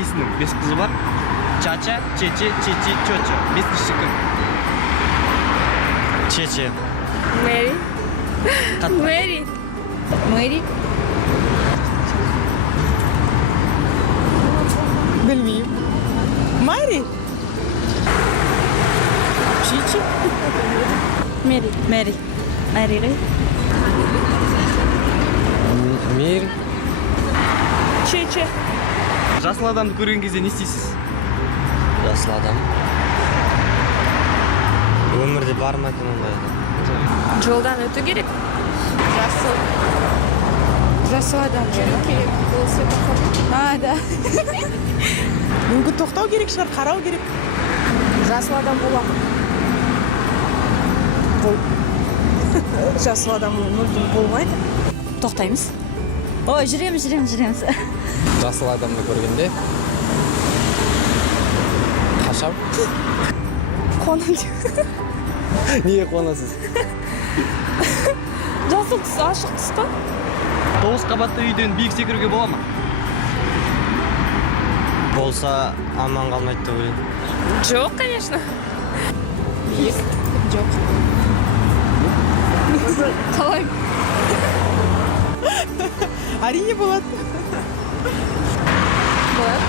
әкесінің 5 қызы бар. Чача, Чече, Чечи, Чочо. 5-ші кім? Чече. Мэри. Мэри. Мэри. Білмеймін. Мэри. Чичи. Мэри. Мэри. Мэри. Мир. Чече. Жасыл адамды көрген кезде не істейсіз? Жасыл адам. Өмірде бар ма екен ондай адам? Жолдан өту керек. Жасыл адам. Керек болса Да. Мүмкін тоқтау керек шығар, қарау керек. жасыл адам боламын. Жасыл адам мүмкін болмайды. Тоқтаймыз. Ой, жүреміз. Жасыл адамды көргенде қашам. Қонам. Неге қуанасыз? Жасыл түс, ашық түс па? 9 қабатты үйден биік секіруге бола ма? Болса аман қалмайды деп ойлаймын. Жоқ, конечно. Жоқ. Қалай? Әрине болады. Болады.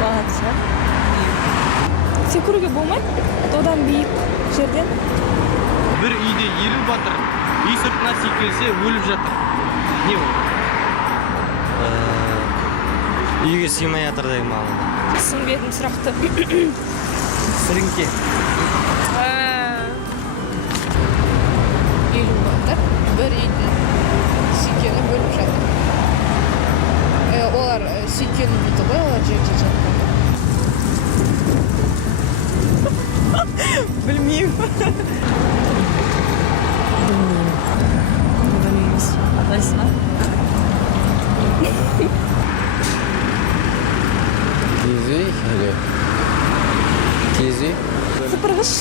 Болады шығар. Секіруге болмайды? Одан биік жерден. Бір үйде 50 батыр үй сыртына секірсе өліп жатыр. Не ол? Үйге сыймай жатыр деген мағынада. Түсінбедім сұрақты. Сіріңке. Елу батыр бір үйдің сүйкені бөліп жатыр. Олар сүйкені дейді ғой, олар жерде жатқан. Білмеймін. Білмейміз. Атайсың ба? Киіз үй или? Киіз үй? Сыпырғыш.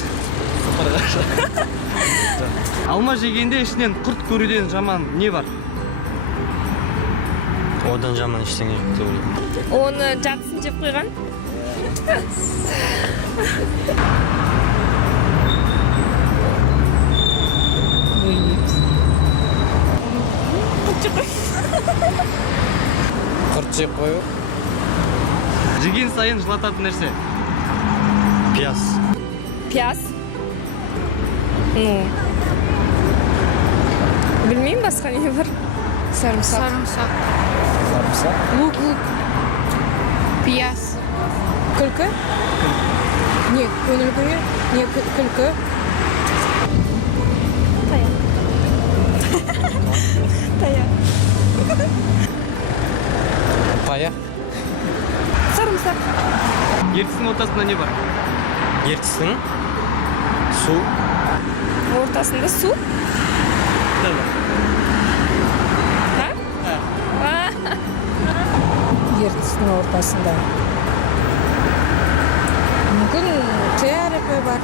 Алма жегенде ішінен құрт көруден жаман не бар? Одан жаман ештеңе жоқ деп ойлаймын. Оны жартысын жеп қойған. Білмейміз. Құрт жеп қою? Жеген сайын жылататын нәрсе. Пияз. Пияз. Ну. Білмеймін, басқа не бар. Sarımsak. Sarımsak? Luk. Piyaz. Күлкі? Не, көңіл күйі? Не, күлкі? Таяқ. Пая? Sarımsak. Ертістің ортасында не бар? Ертістің? Су? Ортасында су. Ертістің ортасында. Мүмкін Т әріпі бар.